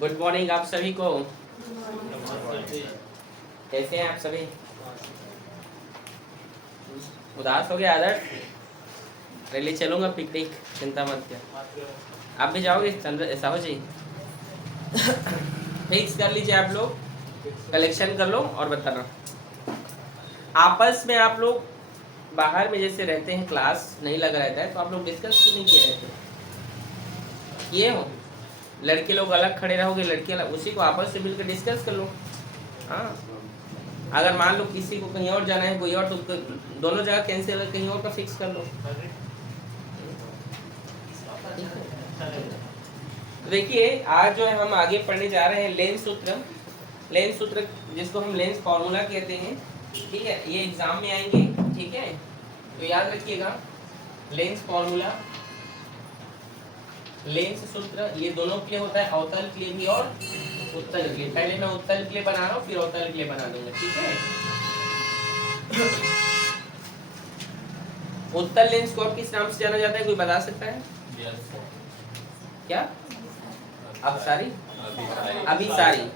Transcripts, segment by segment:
Good morning आप सभी को। कैसे हैं आप सभी? उदास हो गया आदर्श? रैली चलूंगा पिकनिक, चिंता मत किया। आप भी जाओगे चंद्र साहू जी? फिक्स कर लीजिए आप लोग, कलेक्शन कर लो और बताना। आपस में आप लोग बाहर में जैसे रहते हैं, क्लास नहीं लगा रहता है तो आप लोग डिस्कस क्यों नहीं किए रहते? किए हो? लड़के लोग अलग खड़े रहोगे, लड़के अलग, उसी को आपस से मिलकर डिस्कस कर लो। हाँ, अगर मान लो किसी को कहीं और जाना है, कोई और, तो दोनों जगह कैंसिल है, कहीं और का फिक्स कर लो। तो देखिए आज जो है हम आगे पढ़ने जा रहे हैं लेंस सूत्र। लेंस सूत्र जिसको हम लेंस फॉर्मूला कहते हैं, ठीक है, ये एग्जाम में आएंगे, ठीक है, तो याद रखिएगा लेंस फॉर्मूला, लेंस सूत्र, ये दोनों के लिए होता है, अवतल के लिए भी और उत्तल के लिए। पहले मैं उत्तल के लिए बना रहा हूँ, फिर अवतल के लिए बना दूंगा, ठीक है। उत्तल लेंस को किस नाम से जाना जाता है, कोई बता सकता है? क्या? अपसारी, अभिसारी।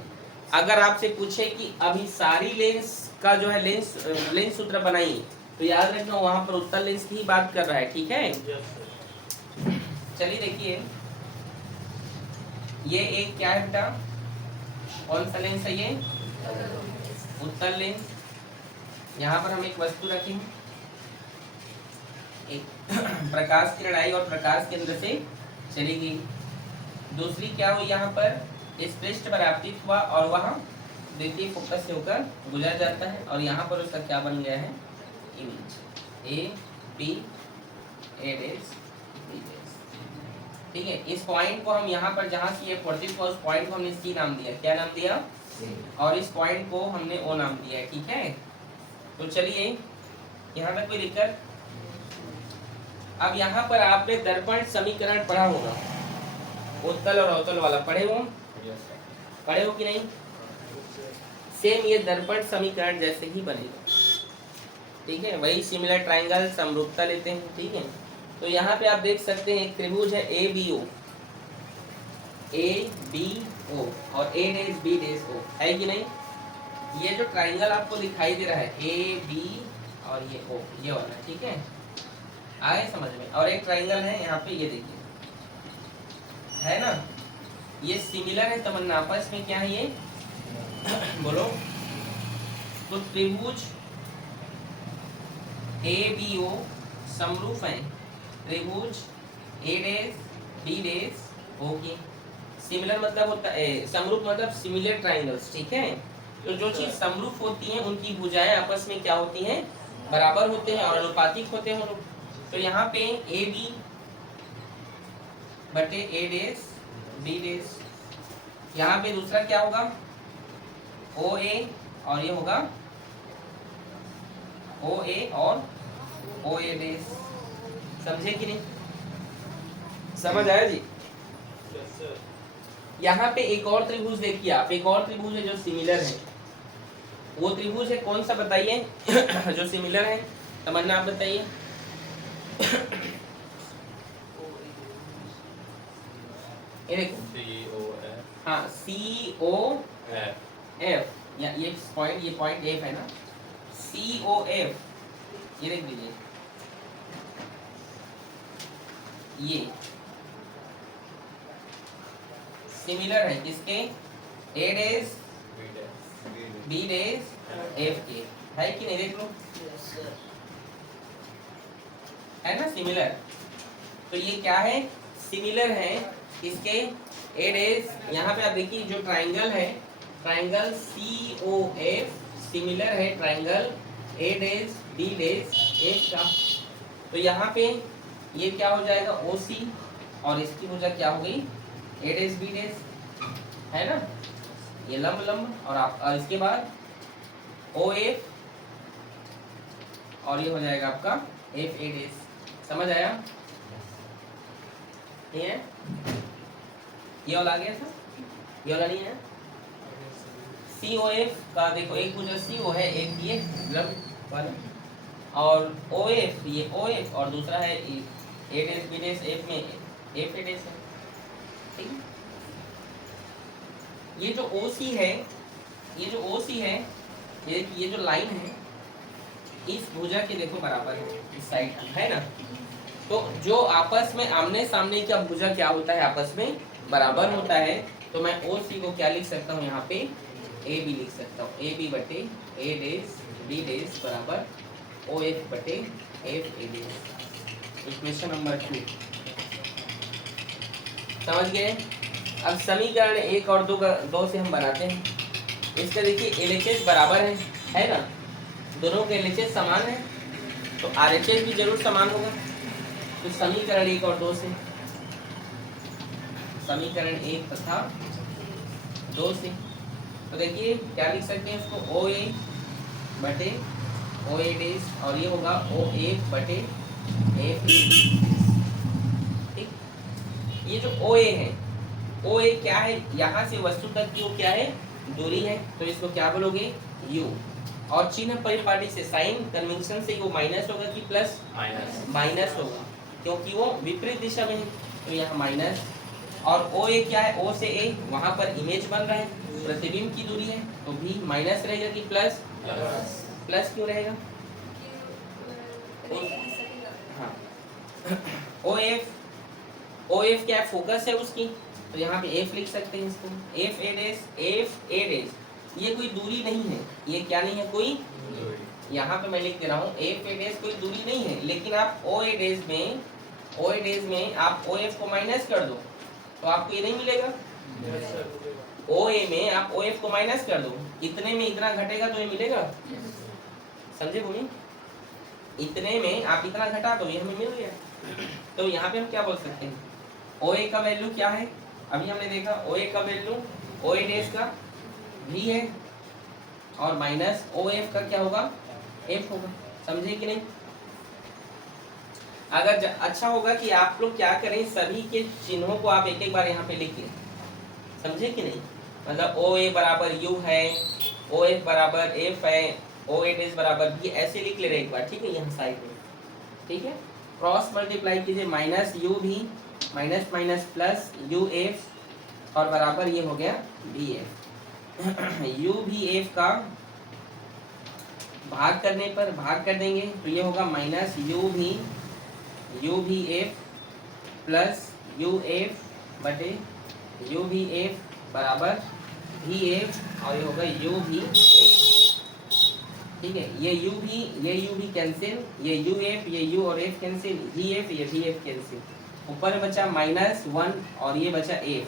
अगर आपसे पूछे कि अभिसारी लेंस का जो है लेंस सूत्र बनाइए, तो याद रखना वहां पर उत्तल लेंस की ही बात कर रहा है, ठीक है। चलिए देखिए, ये एक क्या है बेटा, कौन सा लेंस है ये? उत्तल लेंस। यहाँ पर हम एक वस्तु रखेंगे, एक प्रकाश की लड़ाई और प्रकाश केंद्र से चलेगी। दूसरी क्या हुई, यहाँ पर इस पृष्ठ पर आपतित हुआ और वहाँ द्वितीय फोकस से होकर गुजर जाता है, और यहाँ पर उसका क्या बन गया है, image A B A dash B dash, ठीक है। इस पॉइंट को हम यहाँ पर जहाँ से ये फोर्टिस हुआ, उस पॉइंट को हमने सी नाम दिया, क्या नाम दिया? और इस पॉइंट को हमने ओ नाम दिया है, ठीक है। तो चलिए यहाँ तक कोई दिक्कत? अब यहाँ पर आपने दर्पण समीकरण पढ़ा होगा, उत्तल और अवतल वाला पढ़े हो? पढ़े हो कि नहीं? सेम ये दर्पण समीकरण जैसे ही बनेगा, ठीक है, वही सिमिलर ट्रायंगल समरूपता लेते हैं, ठीक है। तो यहाँ पे आप देख सकते हैं एक त्रिभुज है ए बी ओ और ए डेश बी डेश ओ, है कि नहीं? ये जो ट्रायंगल आपको दिखाई दे रहा है ए बी और ये ओ, ये वाला, ठीक है, आए समझ में? और एक ट्रायंगल है यहाँ पे, ये देखिए, है ना, ये सिमिलर है तमन्ना, आपस में क्या है ये? बोलो। तो त्रिभुज ए बी ओ समरूप है त्रिभुज ए डेश बी डेश ओ की। सिमिलर मतलब होता है, समरूप मतलब सिमिलर ट्रायंगल्स, ठीक है। तो जो चीज समरूप होती है उनकी भुजाएं आपस में क्या होती हैं? बराबर होते हैं और अनुपातिक होते हैं। तो यहाँ पे ए बी बटे ए डेश बी डेश, यहाँ पे दूसरा क्या होगा? ओ ए, और ये होगा ओ ए और ओ ए डेश। समझे कि नहीं? समझ आया जी? यहाँ पे एक और त्रिभुज देखिए आप, एक और त्रिभुज है जो सिमिलर है, वो त्रिभुज है कौन सा बताइए? जो सिमिलर है, तमन्ना आप बताइए। ये देखो, हाँ सी ओ एफ, या ये पॉइंट एफ है ना, सी ओ एफ, ये देख लीजिए, ये सिमिलर है किसके? ए डेश बी डेश एफ के, है कि नहीं? देख लो, है ना सिमिलर। तो ये क्या है? सिमिलर है इसके ए डेश। यहाँ पे आप देखिए जो ट्रायंगल है, triangle C O F similar है triangle A dash B dash F का। तो यहाँ पे ये क्या हो जाएगा? ओ सी, और इसकी भुजा क्या हो गई? ए डेश बी डेश, है ना, ये लंब लंब, और इसके बाद ओ एफ, और ये हो जाएगा आपका एफ ए डेश। समझ आया? ये है, ये वाला आ गया था, ये वाला नहीं है। सी ओ एफ का देखो, एक भुजा सी ओ है, एक ये लंब वाला, और ओ एफ, ये ओ एफ, और दूसरा है ए डेश बी डेश, एफ में एफ ए डेश है, ठीक है। ये जो OC है, ये जो OC है, ये जो लाइन है इस भुजा के देखो बराबर है, इस साइड है ना। तो जो आपस में आमने सामने का भुजा क्या होता है, आपस में बराबर होता है। तो मैं OC को क्या लिख सकता हूँ यहाँ पे, AB लिख सकता हूँ। AB बटे A डेश B डेश बराबर OF बटे FA डेश। इक्वेशन नंबर 2 समझ गए। अब समीकरण 1 और 2 से हम बनाते हैं। इसका देखिए LHS बराबर है ना, दोनों के LHS समान है तो RHS भी जरूर समान होगा। तो समीकरण 1 और 2 से, समीकरण 1 तथा 2 से तो देखिए क्या लिख सकते हैं इसको, OA बटे OA डेश और ये होगा OA बटे FA। ठीक, ये जो OA है, OA क्या है, यहाँ से वस्तु तक की वो क्या है, दूरी है। तो इसको क्या बोलोगे, U। और चिन्ह परिपाटी से, साइन कन्वेंशन से वो माइनस होगा कि प्लस, माइनस होगा क्योंकि वो विपरीत दिशा में है। तो यहाँ माइनस। और OA क्या है, O से A, वहां पर इमेज बन रहा है, प्रतिबिंब की दूरी है, तो भी माइनस रहेगा कि प्लस, प्लस क्यों रहेगा। हाँ OF क्या है, फोकस है उसकी, तो यहाँ पे F लिख सकते हैं इसको, FA डैश। ये कोई दूरी नहीं है, ये क्या नहीं है, कोई, यहाँ पे मैं लिख दे रहा हूँ FA डैश कोई दूरी नहीं है। लेकिन आप OA डैश में आप OF को माइनस कर दो तो आपको ये नहीं मिलेगा। OA में आप OF को माइनस कर दो, इतने में इतना घटेगा तो ये मिलेगा। समझे भूमि, इतने में आप इतना घटा दो, ये हमें मिल गया। तो यहाँ पे हम क्या बोल सकते हैं, OA का वैल्यू क्या है, अभी हमने देखा OA का वैल्यू OA डैश का V है और माइनस OF का क्या होगा, F होगा। समझे कि नहीं। अगर अच्छा होगा कि आप लोग क्या करें, सभी के चिन्हों को आप एक एक बार यहाँ पे लिख लें। समझे कि नहीं, मतलब OA बराबर U है, OF बराबर F है, OA डैश बराबर B, ऐसे लिख ले रहे एक बार, ठीक है, यहाँ साइड में। ठीक है, क्रॉस मल्टीप्लाई कीजिए, minus UV minus minus plus UF और बराबर ये हो गया BF। UVF का भाग करने पर भाग कर देंगे तो ये होगा माइनस UVF प्लस UF बटे UVF बराबर VF और ये होगा UVF। ठीक है, ये UV कैंसिल, ये UF, ये U और F कैंसिल, VF, ये VF कैंसिल। ऊपर बचा -1 और ये बचा F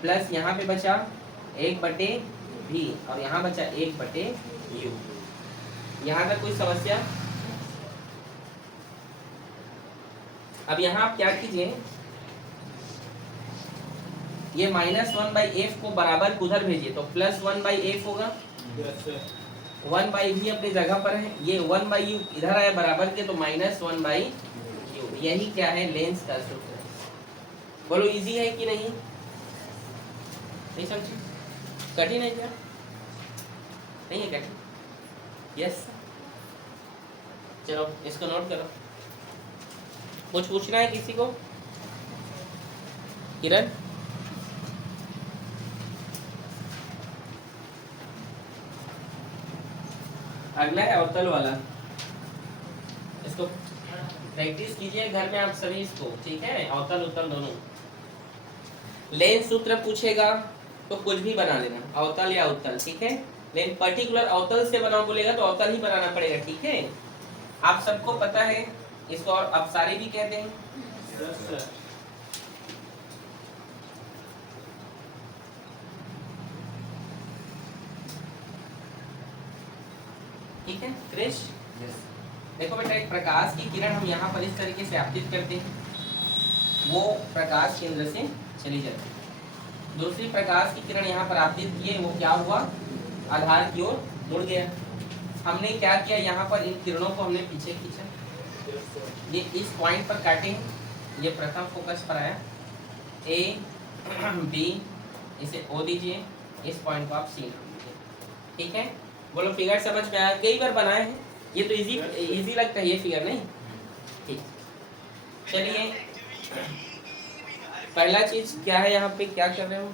प्लस यहाँ पे बचा 1 बटे V और यहाँ बचा 1 बटे U। यहाँ तक कोई समस्या। अब यहाँ आप क्या कीजिए, ये -1/f को बराबर उधर भेजिए तो +1/f होगा। 1/v अपनी जगह पर है, ये 1/u इधर आया बराबर के, तो -1/u। यही क्या है, लेंस का सूत्र है। बोलो इजी है कि नहीं, नहीं समझे, कठिन है क्या, नहीं है कठिन। यस, चलो इसको नोट करो। कुछ पूछना है किसी को, किरण। अगला है अवतल वाला, इसको प्रैक्टिस कीजिए घर में आप सभी इसको, ठीक है। अवतल उत्तल दोनों। लेंस सूत्र पूछेगा तो कुछ भी बना लेना, अवतल या उत्तल, ठीक है। लेकिन पर्टिकुलर अवतल से बनाओ बोलेगा तो अवतल ही बनाना पड़ेगा, ठीक है। आप सबको पता है इसको, और अपसारी भी कहते हैं। ठीक है क्रिश, देखो बेटा, एक प्रकाश की किरण हम यहाँ पर इस तरीके से आपतित करते हैं, वो प्रकाश केंद्र से चली जाती है। दूसरी प्रकाश की किरण यहाँ पर आपतित किए, वो क्या हुआ, आधार की ओर मुड़ गया। हमने क्या किया, यहाँ पर इन किरणों को हमने पीछे खींचा, ये इस पॉइंट पर काटे, ये प्रथम फोकस पर आया, A B, इसे O दीजिए, इस पॉइंट को आप C दीजिए, ठीक है। बोलो फिगर समझ में आया, कई बार बनाए हैं ये, तो इजी लगता है ये फिगर, नहीं ठीक। चलिए पहला चीज क्या है, यहाँ पे क्या कर रहे हो,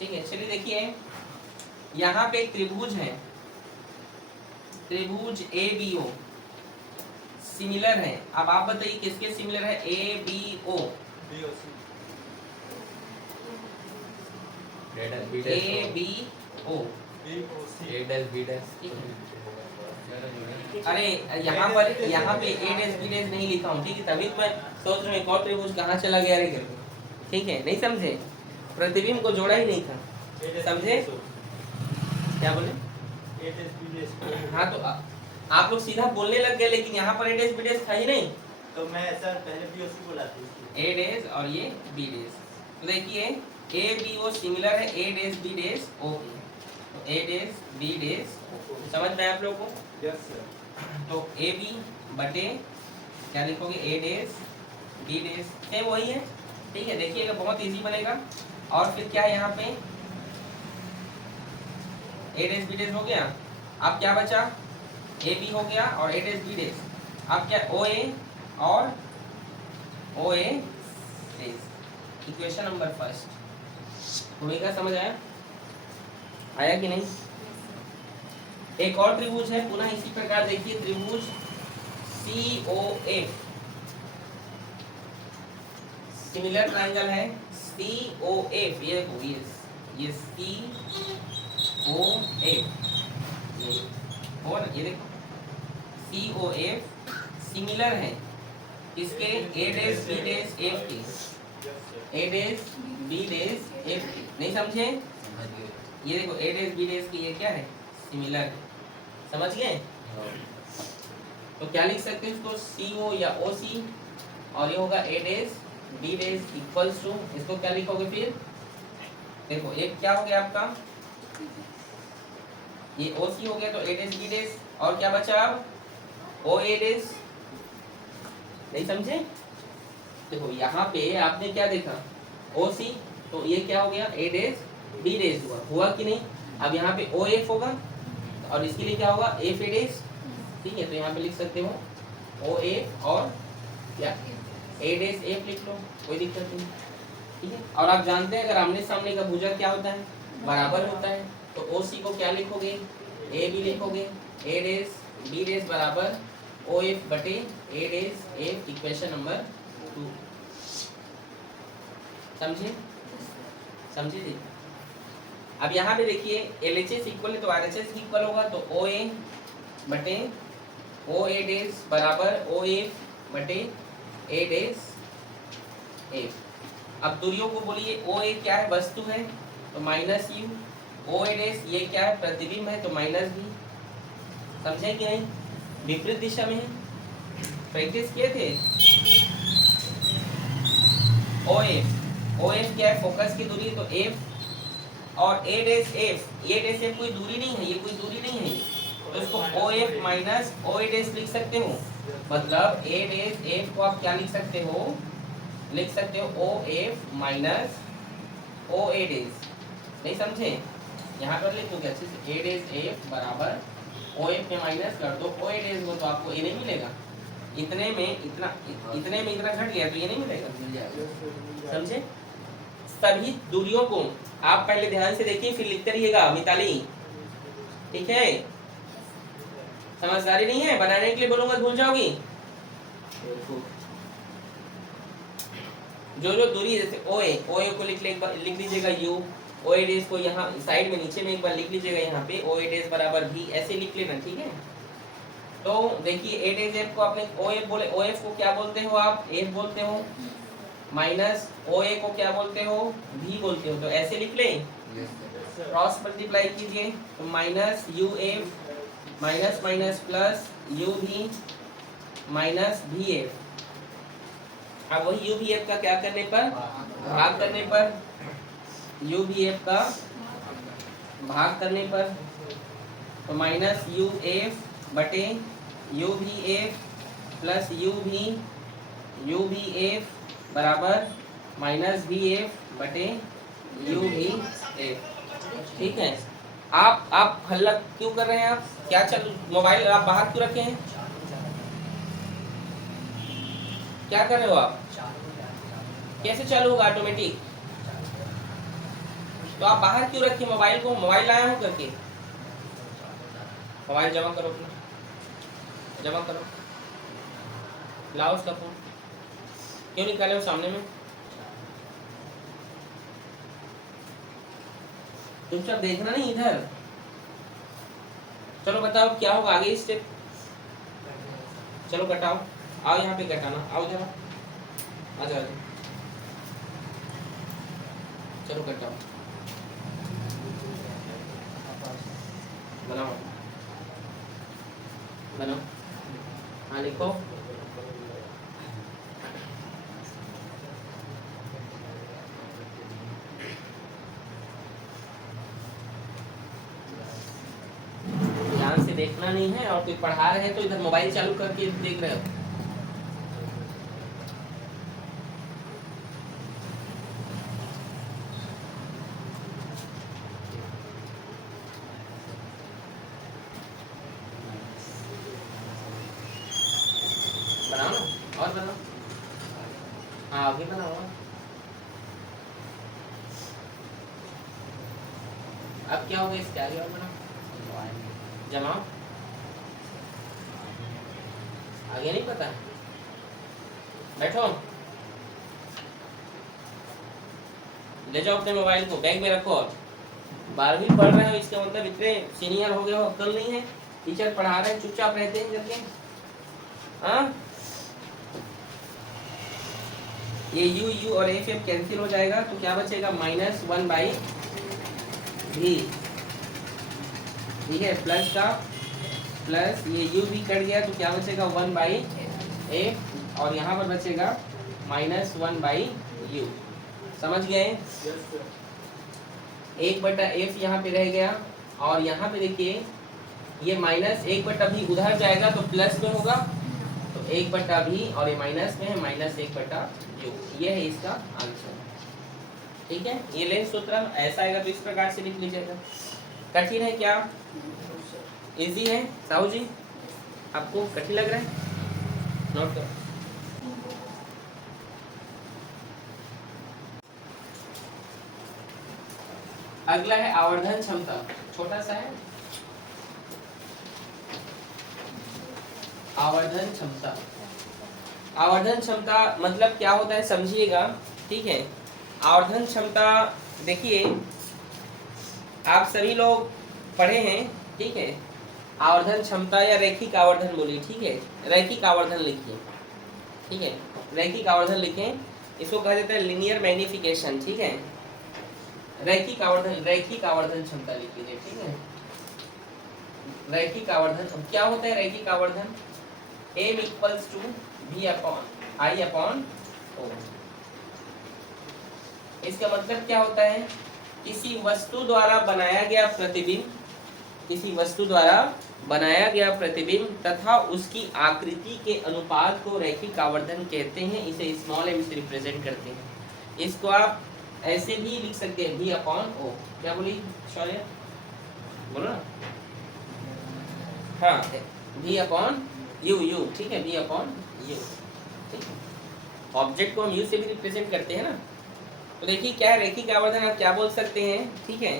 ठीक है, चलिए देखिए यहाँ पे एक त्रिभुज है, त्रिभुज ए बी ओ सिमिलर है। अब आप बताइए किसके सिमिलर है? A B O, A B O, अरे यहाँ पे ए डैश बी डैश नहीं लिखा हूँ, ठीक है, तभी तो मैं सोच रहा हूँ एक और त्रिभुज कहाँ चला गया रे करके, ठीक है, नहीं समझे, प्रतिबिंब को जोड़ा ही नहीं था, समझे क्या बोले? हाँ तो आप लोग सीधा बोलने लग गए, लेकिन यहाँ पर ए डैश बी डैश था ही नहीं, तो मैं सर पहले बी ओसी बोला था, ए डैश और ये बी डैश। तो देखिए ए बी ओ सिमिलर है ए डैश बी डैश ओ के, तो ए डैश बी डैश समझ में आप लोग को? Yes sir. तो ए बी बटे क्या लिखोगे? ए डैश बी डैश, सेम वही है, ठीक है, देखिएगा बहुत इजी बनेगा। और फिर क्या है यहाँ पे? ए डैश बी डैश हो गया, अब क्या बचा? ए बी हो गया और ए डैश बी डैश, अब क्या? ओ ए और ओ A dash, equation number first. भूमिका समझ आया कि नहीं? एक और त्रिभुज है पुनः इसी प्रकार, देखिए त्रिभुज सी ओ एफ, सिमिलर ट्राइंगल है सी ओ एफ, ये देखो ये सी ओ एफ और ये देखो सी ओ एफ सिमिलर है किसके? ए डैश बी डैश एफ के, ए डैश बी डैश एफ के, नहीं समझे? ये देखो ए डैश बी डैश की ये क्या है? सिमिलर है, समझ गए? तो क्या लिख सकते हैं इसको? सी ओ या ओ सी, और ये होगा A dash B dash equals to, इसको क्या लिखोगे फिर? देखो एक क्या हो गया आपका? ये ओ सी हो गया, तो ए डैश बी डैश, और क्या बचा अब? ओ ए डैश, नहीं समझे? देखो यहाँ पे आपने क्या देखा? ओ सी, तो ये क्या हो गया? ए डैश बी डैश हुआ कि नहीं? अब यहाँ पे ओ एफ होगा और इसके लिए क्या होगा? एफ ए डैश, ठीक है, तो यहाँ पे लिख सकते हो ओ एफ और क्या? ए डैश एफ लिख लो, कोई दिक्कत नहीं, ठीक है। और आप जानते हैं अगर आमने सामने का भुजा क्या होता है? बराबर होता है, तो ओ सी को क्या लिखोगे? ए बी लिखोगे, ए डैश बी डैश बराबर ओ एफ बटे ए डैश एफ, इक्वेशन नंबर 2, समझे? समझे जी? अब यहाँ पे देखिए LHS इक्वल है तो RHS इक्वल होगा, तो ओ ए बटे ओ ए डैश बराबर ओ एफ बटे ए डैश एफ। अब दूरियों को बोलिए, ओ ए क्या है? वस्तु है, तो minus u, O A dash ये क्या है? प्रतिबिंब है, तो माइनस बी, समझे कि नहीं? विपरीत दिशा में है, प्रैक्टिस किए थे। ओ एफ क्या है? फोकस की दूरी, तो एफ, और ए डैश एफ, ए डैश एफ कोई दूरी नहीं है, ये कोई दूरी नहीं है, तो इसको O F minus O A dash लिख सकते हो, मतलब ए डैश एफ को आप क्या लिख सकते हो? लिख सकते हो O F minus O A dash, नहीं समझे? यहाँ पर लिख दो अच्छे से, ए डैश एफ बराबर ओ एफ में माइनस कर दो ओ ए डैश को, तो आपको ए नहीं मिलेगा, इतने में इतना घट गया, तो ये नहीं मिलेगा, समझे? सभी दूरियों को आप पहले ध्यान से देखिए, फिर लिखते रहिएगा मिताली, ठीक है? समझदारी नहीं है, बनाने के लिए बोलूंगा भूल जाओगी। जो दूरी, जैसे ओ ए को लिख लीजिएगा यू, ओ ए डैश को यहाँ साइड में नीचे में एक बार लिख लीजिएगा, यहाँ पे ओ ए डैश बराबर भी, ऐसे लिख लेना, ठीक है? तो देखिए ए डैश एफ को आपने ओ एफ बोले, ओ एफ को क्या बोलते हो आप? एफ बोलते हो, माइनस ओ ए को क्या बोलते हो? भी बोलते हो, तो ऐसे लिख लें, क्रॉस मल्टीप्लाई कीजिए, तो minus U F minus minus plus you भी माइनस भी एफ। अब वही यू भी एफ का क्या करने पर? भाग करने पर, यू भी एफ का भाग करने पर, तो माइनस यू एफ बटे यू भी एफ प्लस यू भी एफ बराबर माइनस भी एफ बटे यू भी एफ, ठीक है? आप हल्ला क्यों कर रहे हैं? आप क्या चल, मोबाइल आप बाहर क्यों रखे हैं? क्या कर रहे हो आप? कैसे चालू होगा ऑटोमेटिक? तो आप बाहर क्यों रखिए मोबाइल को? मोबाइल लाया हूँ करके, मोबाइल जमा करो अपना, जमा करो, लाओ उसका फोन, क्यों निकाले हो सामने में? चुपचाप देखना नहीं इधर। चलो बताओ क्या होगा आगे स्टेप? चलो कटाओ, आओ यहाँ पे कटाना, आओ जरा, आ जाओ, चलो कटाओ, बनाओ बनाओ, हाँ लिखो। ध्यान से देखना नहीं है, और कोई पढ़ा रहे हैं तो इधर मोबाइल चालू करके देख रहे हो। बनाओ ना, और बनाओ, हाँ आगे बनाओ। अब क्या होगा इसके आगे? और बनाओ, जमाओ, आगे नहीं पता, बैठो, ले जाओ अपने मोबाइल को, बैग में रखो। और 12वीं पढ़ रहे हो, इसका मतलब इतने सीनियर हो गए हो, अक्ल नहीं है? टीचर पढ़ा रहे हैं, चुपचाप रहते हैं करके, हाँ? ये u और f कैंसिल हो जाएगा, तो क्या बचेगा? -1/v, ठीक है, प्लस का प्लस, ये u भी कट गया तो क्या बचेगा? 1/f, और यहाँ पर बचेगा -1/u। समझ गए? 1/f यहाँ पे रह गया, और यहाँ पे देखिए ये -1/v उधर जाएगा तो प्लस में होगा, तो 1/v, और ये माइनस में है, -1/u। ये है इसका आंसर, ठीक है। ये लेंस सूत्र ऐसा आएगा तो इस प्रकार से लिख लीजिएगा। कठिन है क्या? इजी है साहू जी? आपको कठिन लग रहा है? नोट करो। अगला है आवर्धन क्षमता, छोटा सा है, आवर्धन क्षमता। आवर्धन क्षमता मतलब क्या होता है समझिएगा, ठीक है। आवर्धन क्षमता देखिए, आप सभी लोग पढ़े हैं, ठीक है। आवर्धन क्षमता या रैखिक आवर्धन बोलिए, ठीक है। रैखिक आवर्धन लिखिए, ठीक है, रैखिक आवर्धन लिखें। इसको कहा जाता है लीनियर मैग्निफिकेशन, ठीक है। रैखिक आवर्धन क्षमता लिख लीजिए, ठीक है। रैखिक आवर्धन क्या होता है? रैखिक आवर्धन m = v/i/o। इसका मतलब क्या होता है? किसी वस्तु द्वारा बनाया गया प्रतिबिंब, किसी वस्तु द्वारा बनाया गया प्रतिबिंब तथा उसकी आकृति के अनुपात को रैखिक आवर्धन कहते हैं। इसे स्मॉल m से रिप्रेजेंट करते हैं। इसको आप ऐसे भी लिख सकते हैं, v/o। क्या बोली शौर्य? बोलो ना, हाँ, v/u, ठीक है, v/u, ठीक है। ऑब्जेक्ट को हम u से भी रिप्रेजेंट करते हैं ना। तो देखिए क्या है रैखिक आवर्धन, आप क्या बोल सकते हैं, ठीक है,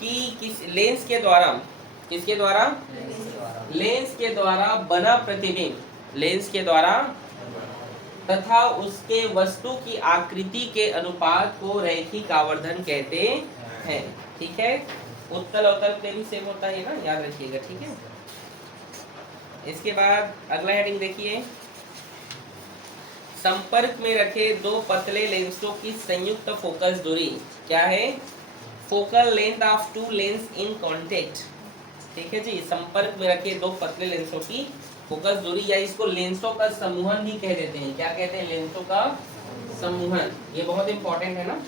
कि किस लेंस के द्वारा, किसके द्वारा? लेंस के द्वारा बना प्रतिबिंब, लेंस के द्वारा तथा उसके वस्तु की आकृति के अनुपात को रैखिक आवर्धन कहते हैं, ठीक है। उत्तल अवतल प्लेन भी सेम होता है ना, याद रखिएगा, ठीक है। इसके बाद अगला हेडिंग देखिए, संपर्क में रखे दो पतले लेंसों की संयुक्त फोकस दूरी क्या है? Focal length of two lens in contact, ठीक है जी। संपर्क में रखे दो पतले लेंसों की फोकस दूरी, या इसको लेंसों का समूहन भी कह देते हैं। क्या कहते हैं? लेंसों का समूहन। ये बहुत इंपॉर्टेंट है ना।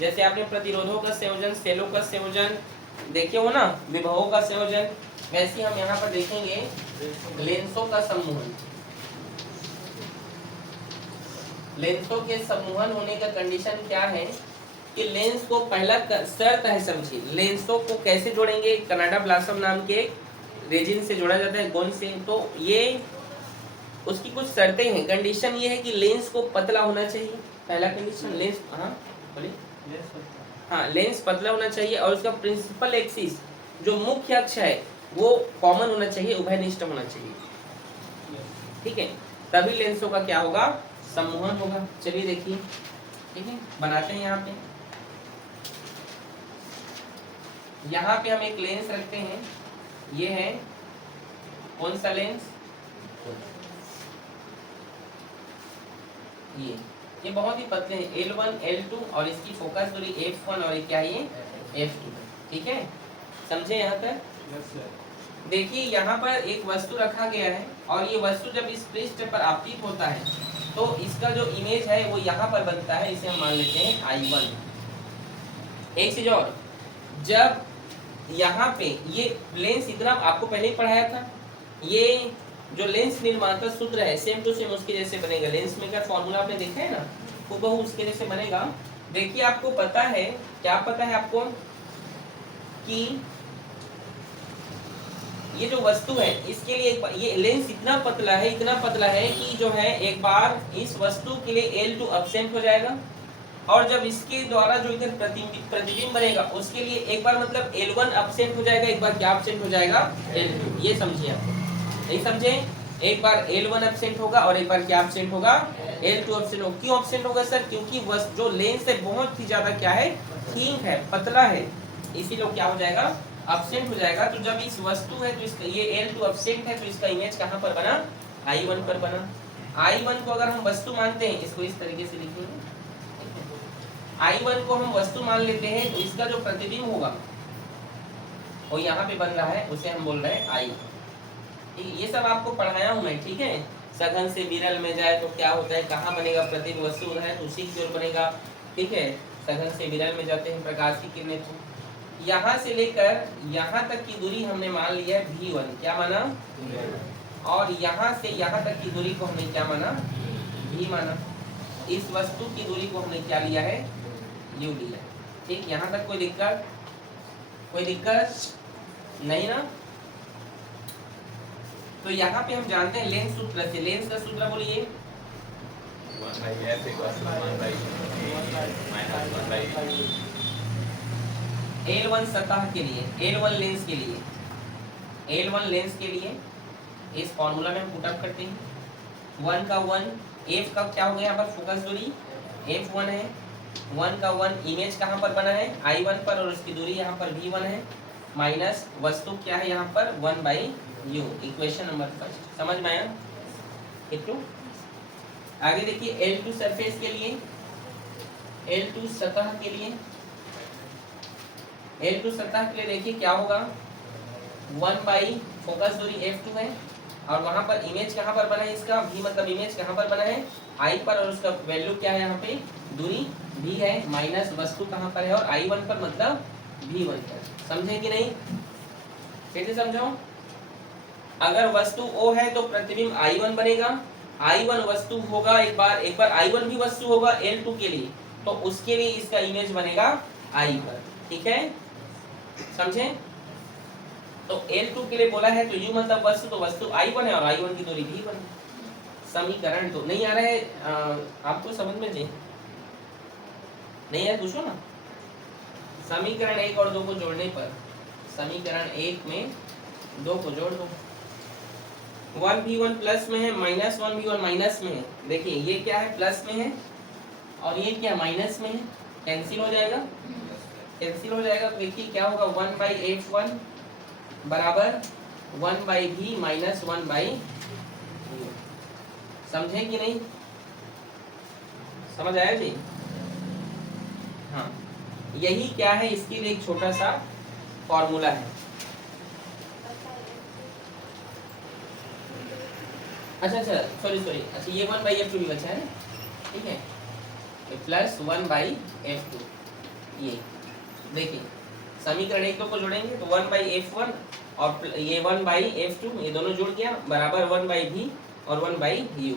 जैसे आपने प्रतिरोधों का संयोजन, सेलों का संयोजन देखे हो ना, विभवों का संयोजन, वैसे हम यहाँ पर देखेंगे लेंसों का समूहन। लेंसों के समूहन होने का कंडीशन क्या है कि लेंस को पहला शर्त है, समझिए, लेंसों को कैसे जोड़ेंगे? कनाडा ब्लॉसम नाम के रेजिन से जोड़ा जाता है, गोंद से। तो ये उसकी कुछ शर्तें हैं। कंडीशन ये है कि लेंस को पतला होना चाहिए, पहला कंडीशन। लेंस, हाँ बोलिए, हाँ लेंस पतला होना चाहिए और उसका प्रिंसिपल एक्सिस जो मुख्य अक्ष है वो कॉमन होना चाहिए, उभयनिष्ठ होना चाहिए, ठीक है, तभी लेंसों का क्या होगा, सम्मोहन होगा। चलिए देखिए, ठीक है, बनाते हैं यहाँ पे हम एक लेंस रखते हैं, ये है कौन सा लेंस, ये बहुत ही पतले हैं, L1 L2 और इसकी फोकस दूरी f1 और क्या ये f2, ठीक है, समझे यहाँ तक। देखिए यहाँ पर एक वस्तु रखा गया है और ये वस्तु जब इस पृष्ठ पर आपतित होता है तो इसका जो इमेज है वो यहाँ पर बनता है, इसे हम मान लेते हैं I1। एक चीज और, जब यहाँ पे ये लेंस इतना आपको पहले ही पढ़ाया था, ये जो लेंस निर्माता सूत्र है सेम टू सेम उसके जैसे बनेगा, लेंस मेकर फॉर्मूला आपने देखा है ना, हूबहू उसके जैसे बनेगा। देखिए आपको पता है, क्या पता है आपको कि ये जो वस्तु है इसके लिए ये लेंस इतना पतला है कि जो है एक बार इस वस्तु के लिए L2 एब्सेंट हो जाएगा और जब इसके द्वारा जो इधर प्रतिबिंब बनेगा उसके लिए एक बार मतलब L1 एब्सेंट हो जाएगा, एक बार क्या एब्सेंट हो जाएगा, L2। ये समझिए आप, नहीं समझे, एक बार L1 एब्सेंट होगा और एक बार क्या एब्सेंट होगा, L2 एब्सेंट होगा। क्यों एब्सेंट होगा सर, क्योंकि जो लेंस है बहुत ही ज्यादा क्या है, थिन है, पतला है, इसीलिए क्या हो जाएगा, एब्सेंट हो जाएगा। तो जब इस वस्तु है तो इसका ये L2 एब्सेंट है तो इसका इमेज कहाँ पर बना, I1 पर बना। I1 को अगर हम वस्तु मानते हैं, इसको इस तरीके से लिखेंगे, I1 को हम वस्तु मान लेते हैं तो इसका जो प्रतिबिंब होगा वो यहाँ पे बन रहा है, उसे हम बोल रहे हैं I। ये सब आपको पढ़ाया हूँ मैं, ठीक है। सघन से विरल में जाए तो क्या होता है, कहाँ बनेगा, प्रतिबिंब वस्तु है तो उसी की ओर बनेगा, ठीक है। सघन से विरल में जाते हैं प्रकाश की किरणें, तो यहाँ से लेकर यहाँ तक की दूरी हमने मान लिया है V1, क्या माना, और यहाँ से यहाँ तक की दूरी को हमने क्या माना, V माना। इस वस्तु की दूरी को हमने क्या लिया है, U लिया, ठीक। यहाँ तक कोई दिक्कत, कोई दिक्कत नहीं ना। तो यहाँ पे हम जानते हैं लेंस सूत्र से, लेंस का सूत्र बोलिए, L1 सतह के लिए, L1 लेंस के लिए, L1 लेंस के लिए इस फॉर्मूला में हम पुट अप करते हैं, 1 का 1, F का क्या हो गया यहाँ पर, फोकस दूरी F1 है, 1 का 1 इमेज कहाँ पर बना है, I1 पर, और उसकी दूरी यहाँ पर V1 है, माइनस वस्तु क्या है यहाँ पर 1/u, इक्वेशन नंबर फर्स्ट, समझ में आया किट्टू। आगे देखिए L2 सरफेस के लिए, L2 सतह के लिए, L2 सतह के लिए देखिए क्या होगा, 1 फोकस दूरी F2 है और वहां पर इमेज कहाँ पर बना है इसका, V मतलब इमेज कहाँ पर बना है, I पर, और उसका वैल्यू क्या है यहाँ पे, दूरी V है, माइनस वस्तु कहाँ पर है और I1 पर मतलब V1 पर। समझे कि नहीं, कैसे समझो, अगर वस्तु O है तो प्रतिबिंब I1 बनेगा, I1 वस्तु होगा, एक बार I1 भी वस्तु होगा L2 के लिए, तो उसके लिए इसका इमेज बनेगा I पर, ठीक है, समझे। तो L2 के लिए बोला है तो U मतलब वस्तु, तो वस्तु I1 है और I1 की दूरी V1। समीकरण तो नहीं आ रहा है आपको समझ में, जी नहीं है, पूछो ना। समीकरण 1 और 2 को जोड़ने पर, समीकरण 1 में 2 को जोड़ दो, 1v1 प्लस में है, माइनस 1v1 माइनस में है, देखिए ये क्या है, प्लस में है और ये क्या माइनस में है, कैंसिल हो जाएगा, कैंसिल हो जाएगा, तो देखिए क्या होगा, 1/f1 बराबर 1/v माइनस 1/u। समझे कि नहीं, समझ आया जी। हाँ, यही क्या है, इसके लिए एक छोटा सा फॉर्मूला है। अच्छा सॉरी, अच्छा ये 1/f2 भी बचा है ना, ठीक है, प्लस 1/f2, ये देखिए समीकरण 1 को जोड़ेंगे तो 1/f1 और ये 1/f2, ये दोनों जुड़ गया बराबर 1/v और 1/u।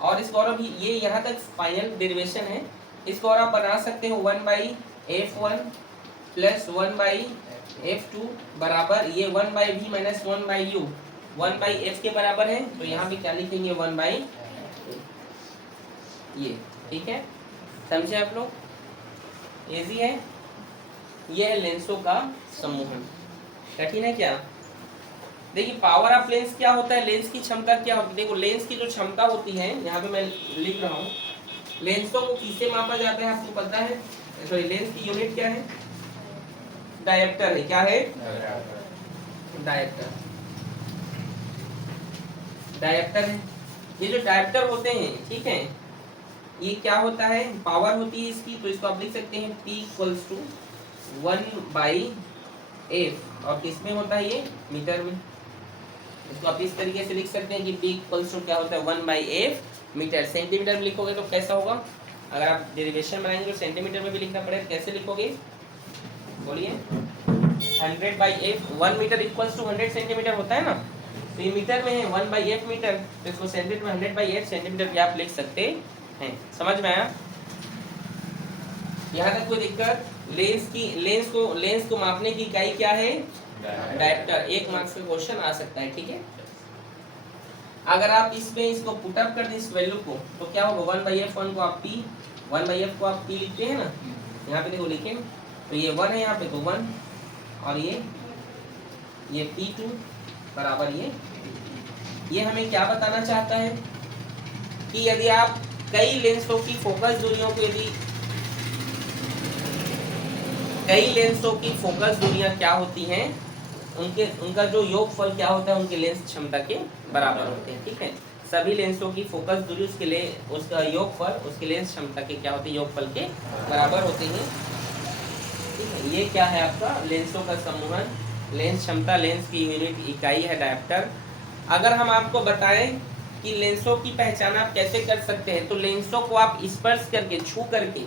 और इसको और अभी ये यहाँ तक फाइनल डेरिवेशन है, इसको और आप बना सकते हो 1/f1 प्लस 1/f2 बराबर ये 1/v माइनस 1/u, 1/f के बराबर है, तो यहाँ पे क्या लिखेंगे 1/, ये ठीक है, समझे आप लोग, इजी है। ये है लेंसों का समूहन। कठिन है क्या? देखिए पावर ऑफ लेंस क्या होता है, लेंस की क्षमता क्या होती है। देखो लेंस की जो क्षमता होती है, यहाँ पे मैं लिख रहा हूँ, लेंसों को किससे मापा जाता है आपको पता है? सॉरी, लेंस की यूनिट क्या है? डायरेक्टर है। क्या है? डायरेक्टर। डायरेक्टर है। ये जो डायरेक्टर होते हैं, ठीक है, ये क्या होता है, पावर होती है इसकी, तो इसको आप लिख सकते हैं P इक्वल्स टू 1/f। और किसमें होता है ये? मीटर में। इसको आप इस तरीके से लिख सकते हैं कि P इक्वल्स टू क्या होता है? 1/f metre. सेंटीमीटर में लिखोगे तो कैसा होगा? अगर आप डेरिवेशन बनाएंगे तो सेंटीमीटर में भी लिखना पड़ेगा, कैसे लिखोगे बोलिए? 100/f। 1 metre equals to 100 centimetre होता है ना, तो ये मीटर में है 1/f मीटर, तो इसको सेंटीमीटर में 100/f सेंटीमीटर भी आप लिख सकते हैं। समझ में आया? यहाँ तक कोई दिक्कत? लेंस को मापने की इकाई क्या है? डायरेक्टर। 1 मार्क्स का क्वेश्चन आ सकता है, ठीक है। अगर आप इसमें इसको पुट अप कर दें इस वैल्यू को, तो क्या होगा? 1/f, 1 को आप p, 1/f को आप p लिखते हैं ना, यहाँ पे देखो लिखें, तो ये 1 है यहाँ पे, तो 1, और ये p2 बराबर ये हमें क्या बताना चाहता है कि यदि आप कई लेंसों की फोकस दूरियों को, यदि कई लेंसों की फोकस दूरियां क्या होती हैं, उनका जो योगफल क्या होता है, उनकी लेंस क्षमता के बराबर होते हैं, ठीक है। सभी लेंसों की फोकस दूरी उसके लिए उसका योगफल उसकी लेंस क्षमता के क्या होते हैं? योगफल के बराबर होते हैं, ठीक है। ये क्या है आपका? लेंसों का समूहन। लेंस क्षमता, लेंस की यूनिट इकाई है डायरेक्टर। अगर हम आपको बताएं कि लेंसों की पहचान आप कैसे कर सकते हैं, तो लेंसों को आप स्पर्श करके, छू करके,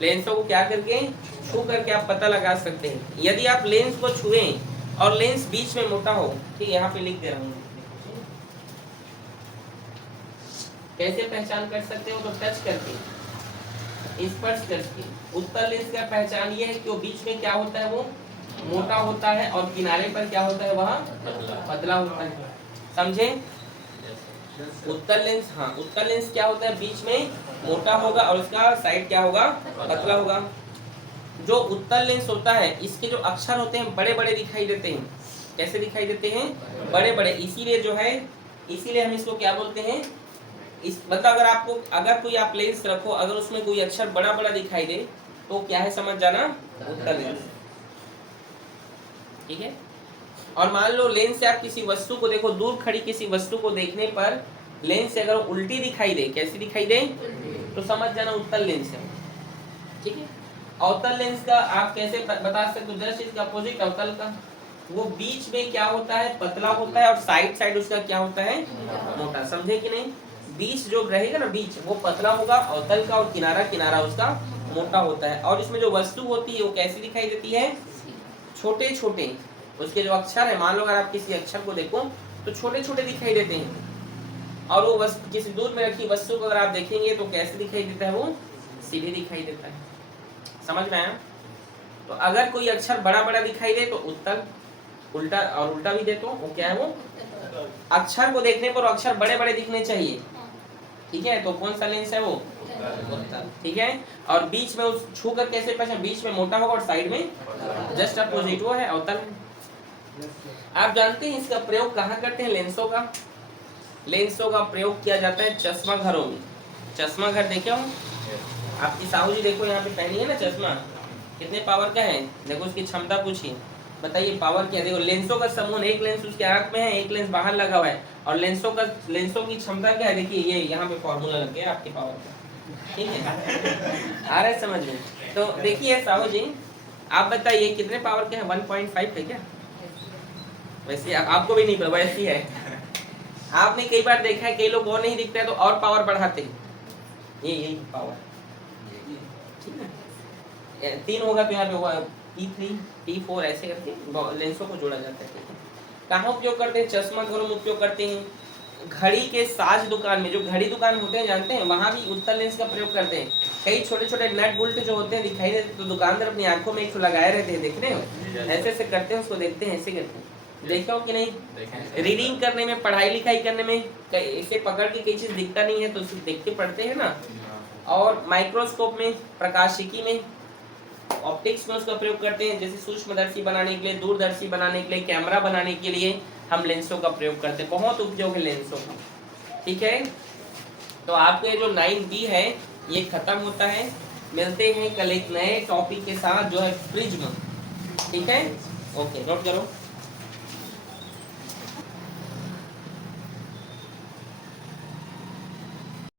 लेंसों को क्या करके? छू करके आप पता लगा सकते हैं। यदि आप लेंस को छुएं और लेंस बीच में मोटा हो, ठीक है, यहाँ पे लिख दे रहा हूँ, कैसे पहचान कर सकते हो? तो टच करके, स्पर्श करके। उत्तल लेंस का पहचान ये है कि वो बीच में क्या होता है? वो मोटा होता है, और किनारे पर क्या होता है? वह पतला होता है। समझे? उत्तल लेंस, हाँ, उत्तल लेंस क्या होता है? बीच में मोटा होगा और उसका साइड क्या होगा? पतला होगा। जो उत्तल लेंस होता है, इसके जो अक्षर होते हैं बड़े बड़े दिखाई देते हैं। कैसे दिखाई देते हैं? बड़े बड़े। इसीलिए जो है, इसीलिए हम इसको क्या बोलते हैं? इस मतलब अगर कोई आप लेंस रखो, अगर उसमें कोई अक्षर बड़ा बड़ा दिखाई दे, तो क्या है समझ जाना? उत्तल लेंस, ठीक है। और मान लो लेंस से आप किसी वस्तु को देखो, दूर खड़ी किसी वस्तु को देखने पर लेंस से अगर उल्टी दिखाई दे, कैसी दिखाई दे, तो समझ जाना उत्तल लेंस है, ठीक है। अवतल लेंस का आप कैसे बता सकते हो? जस्ट इसका अपोजिट अवतल का, वो बीच में क्या होता है? पतला होता है, और साइड उसका क्या होता है? मोटा। समझे कि नहीं? बीच जो रहेगा ना, बीच वो पतला होगा अवतल का, और किनारा उसका मोटा होता है। और इसमें जो वस्तु होती है वो कैसी दिखाई देती है? छोटे छोटे। उसके जो अक्षर है, मान लो अगर आप किसी अक्षर को देखो तो छोटे छोटे दिखाई देते हैं, और वो वस्तु किसी दूर में रखी वस्तु को अगर आप देखेंगे तो कैसे दिखाई देता है? वो सीधे दिखाई देता है। समझ में आया? तो अगर कोई अक्षर बड़ा बड़ा दिखाई दे तो उत्तल, उल्टा, और उल्टा भी दे तो वो क्या है? वो अक्षर को देखने पर अक्षर बड़े बड़े दिखने चाहिए, ठीक है, तो कौन सा लेंस है? वो उत्तल, ठीक है। और बीच में उस छू कर कैसे पहचान? बीच में मोटा होगा और साइड में जस्ट अपोजिट वो है अवतल। आप जानते हैं इसका प्रयोग कहाँ करते हैं? लेंसों का प्रयोग किया जाता है चश्मा घरों में। चश्मा घर देखे हो आपकी साहू जी? देखो यहाँ पे पहनी है ना चश्मा, कितने पावर का है? देखो उसकी क्षमता पूछिए, बताइए पावर क्या है? देखो लेंसों का समूह, एक लेंस उसके आंख में है, एक लेंस बाहर लगा हुआ है, और लेंसों की क्षमता क्या है? देखिए ये यहाँ पे फॉर्मूला लग गया आपके पावर का, ठीक है। आ रहा है समझ में? तो देखिए साहू जी, आप बताइए कितने पावर के हैं? 1.5 है क्या? वैसे आपको भी नहीं पता, वैसी है। आपने कई बार देखा है, कई लोग वो नहीं दिखता है तो और पावर बढ़ाते हैं, यही पावर, ठीक है। 3 होगा तो यहाँ पे होगा T3, T4 ऐसे करके लेंसों को जोड़ा जाता है। कहाँ उपयोग करते हैं? चश्मा घरों में उपयोग करते हैं। घड़ी के साज दुकान में, जो घड़ी दुकान होते हैं जानते हैं, वहाँ भी उत्तल लेंस का प्रयोग करते हैं। कई छोटे छोटे नट बोल्ट जो होते हैं दिखाई देते, तो दुकानदार अपनी आंखों में एक लगाए रहते हैं, देख रहे हो? ऐसे ऐसे करते हैं, उसको देखते हैं, ऐसे करते हैं। देखे हो कि नहीं? रीडिंग करने में, पढ़ाई लिखाई करने में इसे पकड़ के कई चीज दिखता नहीं है तो उसे देख के पढ़ते हैं ना। और माइक्रोस्कोप में, प्रकाशिकी में, ऑप्टिक्स में उसका प्रयोग करते हैं, जैसे सूक्ष्मदर्शी बनाने के लिए, दूरदर्शी बनाने के लिए, कैमरा बनाने के लिए हम लेंसों का प्रयोग करते हैं। बहुत उपयोग है लेंसों का, ठीक है। तो आपके जो 9B है ये खत्म होता है। मिलते हैं कल एक नए टॉपिक के साथ जो है प्रिज्म, ठीक है। ओके, नोट करो।